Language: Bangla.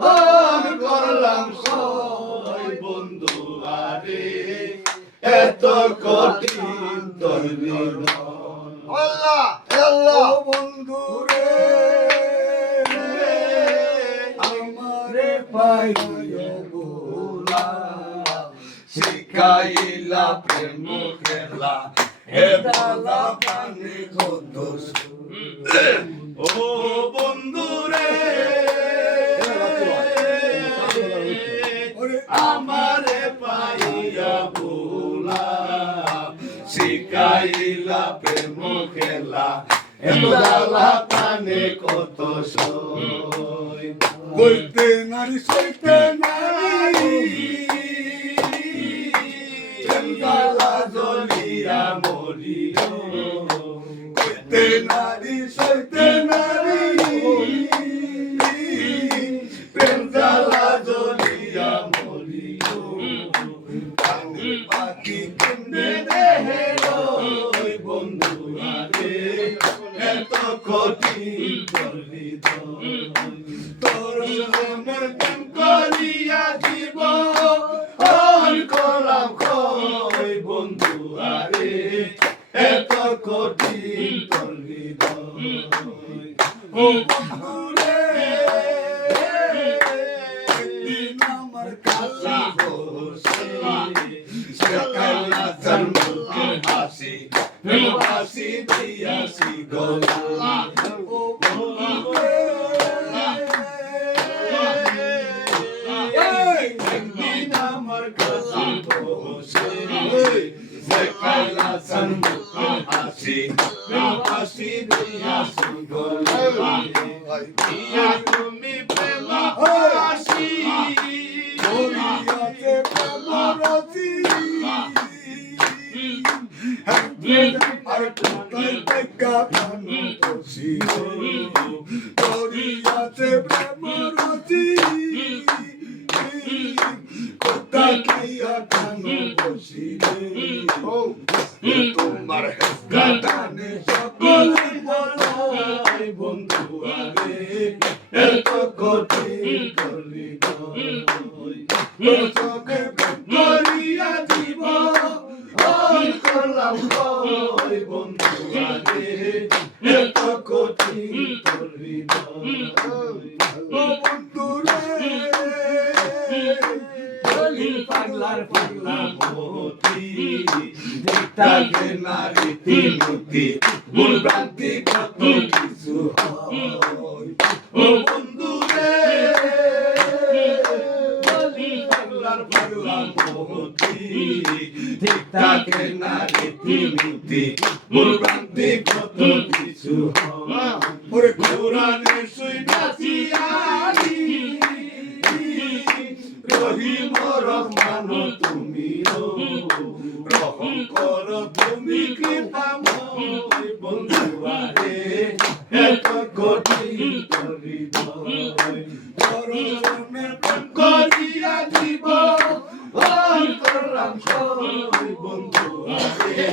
আমি করলাম সই বন্ধু আরে এত কঠিন তোর বিনয় আল্লাহ আল্লাহ বন্ধু রে আমারে পাইয়া ভোলা শিখাইলা প্রেম খেলা হে বালা পানি কত ও বন্ধু রে আমারে পাইয়া ভোলা শিখাইলা প্রেম খেলা এত জ্বালা পানে কত সই বলতে নারী সইতে নারী জ্বালা জ্বলিয়া মরিও বলতে নারী সইতে নারী প্রেম জ্বালা জ্বলিয়া মরিও পানি পাখি কেমনে দেহে ওই বন্ধু আরে এত কঠিন করলি তোর মনের প্রেম করিয়া দিব করলাম কই বন্ধু আরে এত কঠিন করলি ও বন্ধু রে একদিন আমার কাছে বসে সে কালা জন্মকে হাসি হাসি দিয়াছি গলা ও বন্ধু রে একদিন আমার কাছে বসে সে কালা জন্মকে হাসি হাসি দিয়াছি গলা দিয়া তুমি প্রেম হাসি করিয়াতে প্রেম রতি আর কোথায় দেখা প্রাণ বসি করিয়াতে প্রেম রতি কোথায় গিয়া প্রাণ বসি তোমার গানে সকলে বলাই বন্ধু আরে এত কঠিন করলি চোখে করিয়া দিব করলাম ওই বন্ধু আরে এত কঠিন করলি ও বন্ধু রে পাগলার পাগলা মতি দেখতে না রীতিমতি ভুল ভ্রান্তি কত কিছু হয় ও বন্ধু রে পাগলার পাগলা মতি দেখতে না রীতিমতি ভুল ভ্রান্তি কত কিছু হয় ওরে কোরআনের সুই নাচিয়ারি রহিম রহমান তুমি রহম কর তুমি কৃপাময় বন্ধু আরে এত কঠিন চরণে প্রেম করিয়া দিব করলাম সই বন্ধু আরে